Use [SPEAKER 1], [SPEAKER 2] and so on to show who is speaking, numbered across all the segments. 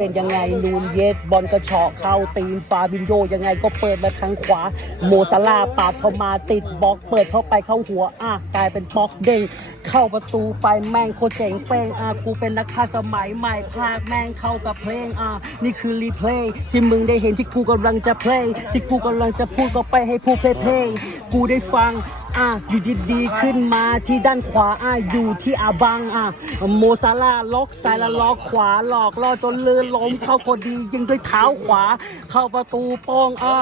[SPEAKER 1] เป็นยังไงนูนเยสบอลกระเฉาะเข้าตีนฟาบินโยยังไงก็เปิดมาทางขวา โมซาลาปาดเข้ามาติดบล็อกเปิดเข้าไปเข้าหัวอะกลายเป็นบล็อกเด้งเข้าประตูไปแม่งโคเจ๋งเป้งอะกูเป็นนักฆ่าสมัยใหม่ภาคแม่งเข้ากับเพลงอะนี่คือรีเพลย์ที่มึงได้เห็นที่กูกำลังจะเพลงที่กูกำลังจะพูดก็ไปให้ผู้เพลงกูได้ฟัง อะอยู่ดีๆขึ้นมาที่ด้านขวาอะอยู่ที่อาบังอะโมซาลาห์ล็อกซ้ายแล้วล็อกขวาหลอกล่อจนเลือนล้มเข้าพอดียิงด้วยเท้าขวา เข้าประตูโป้งอะ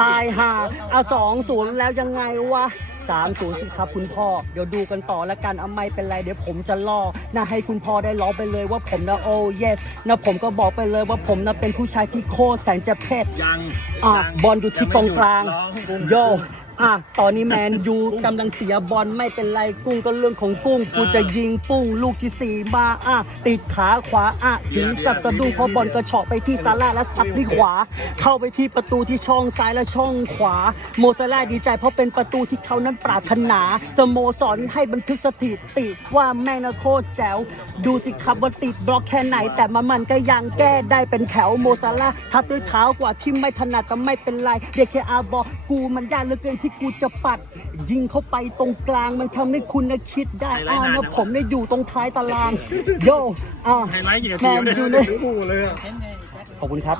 [SPEAKER 1] ตายห่าอะสองศูนย์แล้วยังไงวะสามศูนย์สิครับคุณพ่อ เดี๋ยวดูกันต่อแล้วกันเอาไม่เป็นไรเดี๋ยวผมจะล่อนะให้คุณพ่อได้ร้องไปเลยว่าผมนะโอ้ yes นะผมก็บอกไปเลยว่าผมนะเป็นผู้ชายที่โคตรแสนจะเผ็ด
[SPEAKER 2] ยัง
[SPEAKER 1] อะ
[SPEAKER 2] ยัง
[SPEAKER 1] บอลอยู่ที่กองกลาง
[SPEAKER 2] ยังไม่หยุดร้อง
[SPEAKER 1] โย อะตอนนี้แมนยูกำลังเสียบอลไม่เป็นไรกุ้งก็เรื่องของกุ้งกูจะยิงปุ้งลูกที่สี่มาอะติดขาขวาอะถึงกับสะดุ้งเพราะบอลกระเฉาะไปที่ซาร่าและซับที่ขวา เข้าไปที่ประตูที่ช่องซ้ายและช่องขวา โมซาร่าดีใจเพราะเป็นประตูที่เขานั้นปรารถนา สโมสรให้บันทึกสถิติว่าแม่งนะโคตรแจ๋วดูสิครับว่าติดบล็อกแค่ไหน แต่มันมันก็ยังแก้ได้เป็นแถวโมซาร่าทัดด้วยเท้ากว่าที่ไม่ถนัดแต่ไม่เป็นไรเด็กแค่อาบอกกูมันยากเหลือเกินที่กูจะปัด ยิงเข้าไปตรงกลางมันทำให้คุณนะคิดได้
[SPEAKER 2] ไฮไลท์
[SPEAKER 1] อ่านา
[SPEAKER 2] น
[SPEAKER 1] นะ
[SPEAKER 2] จังวะ
[SPEAKER 1] ผมได้อยู่ตรงท้ายตาราง โยอ่า
[SPEAKER 2] ไฮไลท์กี่นา
[SPEAKER 1] แม
[SPEAKER 2] ที
[SPEAKER 1] น
[SPEAKER 2] วะเนี่ย
[SPEAKER 1] ยูใน
[SPEAKER 3] ลิเวอร์พูลเลยอะ
[SPEAKER 1] ขอบคุณครับ